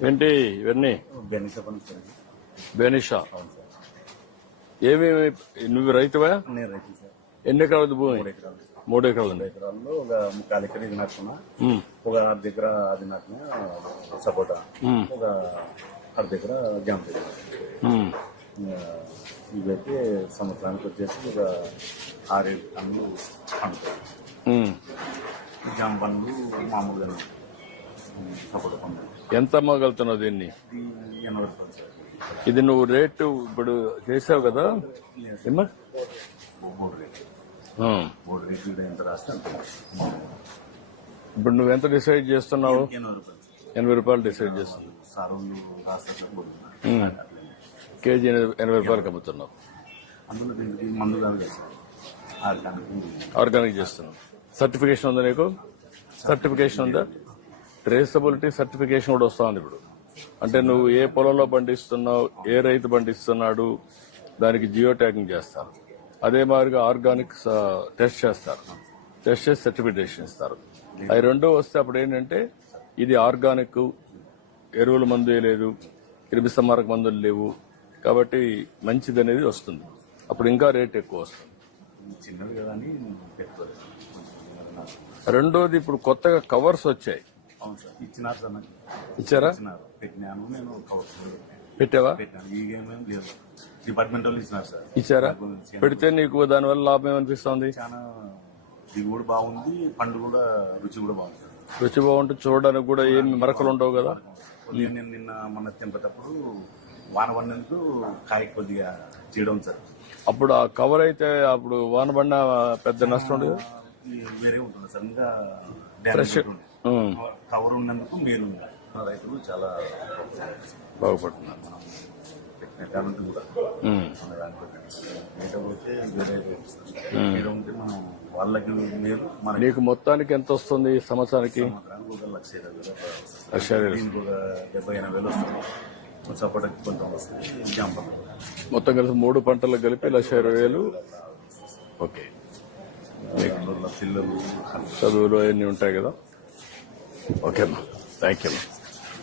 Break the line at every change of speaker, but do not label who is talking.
ఏంటి ఇవన్నీ బెనిషా
అవును సార్
ఏమేమి నువ్వు రైతువా?
నేను రైతు సార్
ఎన్ని ఎకరాల భూమి?
మూడు ఎకరాలు ఎకరాల్లో ఒక ముక్కాలు ఎకర ఇది నాటుకున్నా ఒక అర్ధ ఎకర అది నాటిన సపోటా ఒక అర్ధ ఎకర జామ ఇవైతే సంవత్సరానికి వచ్చేసి ఒక ఆరేడు టన్నులు పండుతాయి. జామ పండ్లు మామూలుగా సపోటా పండ్లు
ఎంత అమ్మగలుగుతున్నావు దీన్ని?
ఇది ఎనభై రూపాయలు సార్
ఇది నువ్వు రేటు ఇప్పుడు చేసావు కదా? ఏమ్మా?
మూడు రేట్లు మూడు రేట్లు ఎంత రాస్తే అంత
ఇప్పుడు నువ్వు ఎంత డిసైడ్ చేస్తున్నావు?
ఎనభై రూపాయలు
ఎనభై రూపాయలు డిసైడ్ చేస్తున్నావు.
సారోళ్ళు రాస్తారు
కేజీ ఎనభై- ఎనభై రూపాయలకు అమ్ముతున్నావు.
అందులో మందు ఆర్గానిక్
ఆర్గానిక్ చేస్తున్నావు. సర్టిఫికేషన్ ఉందా నీకు? సర్టిఫికేషన్ ఉందా? ట్రేసబిలిటీ సర్టిఫికేషన్ కూడా వస్తుంది ఇప్పుడు. అంటే నువ్వు ఏ పొలంలో పండిస్తున్నావు ఏ రైతు పండిస్తున్నాడు దానికి జియో ట్యాగింగ్ చేస్తారు. అదే మాదిరిగా ఆర్గానిక్ టెస్ట్ చేస్తారు. టెస్ట్ చేసి సర్టిఫికేషన్ ఇస్తారు. అవి రెండో వస్తే అప్పుడు ఏంటంటే ఇది ఆర్గానిక్ ఎరువుల మందు లేదు క్రిమి సంహారక మందులు లేవు కాబట్టి మంచిది అనేది వస్తుంది. అప్పుడు ఇంకా రేట్ ఎక్కువ వస్తుంది. రెండోది ఇప్పుడు కొత్తగా కవర్స్ వచ్చాయి.
అవును సార్. ఇచ్చినారు సార్ నాకు.
ఇచ్చారా?
ఇచ్చినారు. పెట్టినాను నేను కవర్స్
పెట్టావా?
పెట్టాను. ఈ గేమ్ ఏం లేదు. డిపార్ట్మెంట్ వాళ్ళు ఇచ్చినారు సార్.
ఇచ్చారా? పెడితే నీకు దానివల్ల లాభం ఏమనిపిస్తుంది?
చాలా దిగుబడి బాగుంది. పండు కూడా రుచి కూడా బాగుంది సార్.
రుచి బాగుంటుంది చూడడానికి కూడా ఏమి మరకలు ఉండవు కదా?
ఉదయం నేను నిన్న మొన్న తెంపేటప్పుడు వాన పడినందుకు కాయ కొద్దిగా చేయడం సార్.
అప్పుడు ఆ కవర్ అయితే అప్పుడు వాన పడిన పెద్ద నష్టం ఉండదు?
ఈ వేరే ఉంటుంది సార్. ఇంకా డ్యామేజ్ ఉంటుంది కవర్ ఉన్నందుకు మీరు మన రైతులు చాలా
బాగుపడుతున్నారు.
కూడా. మన దాంట్లో లేకపోతే వేరే వేరే ఉంటే మనం వాళ్ళకి మేలు మనకి
నీకు మొత్తానికి ఎంత వస్తుంది ఈ సంవత్సరానికి?
ఒక లక్ష ఇరవై వేలు వస్తుంది.
లక్ష ఇరవై వేలు.
దీనికి ఒక డెబ్బై ఎనభై వేలు వస్తుంది. సపోర్ట్కి కొంచెం వస్తుంది.
మొత్తం కలిసి మూడు పంటలు కలిపి లక్ష ఇరవై వేలు. ఓకే.
పిల్లలు
చదువులు అవన్నీ ఉంటాయి కదా? Okay. Thank you.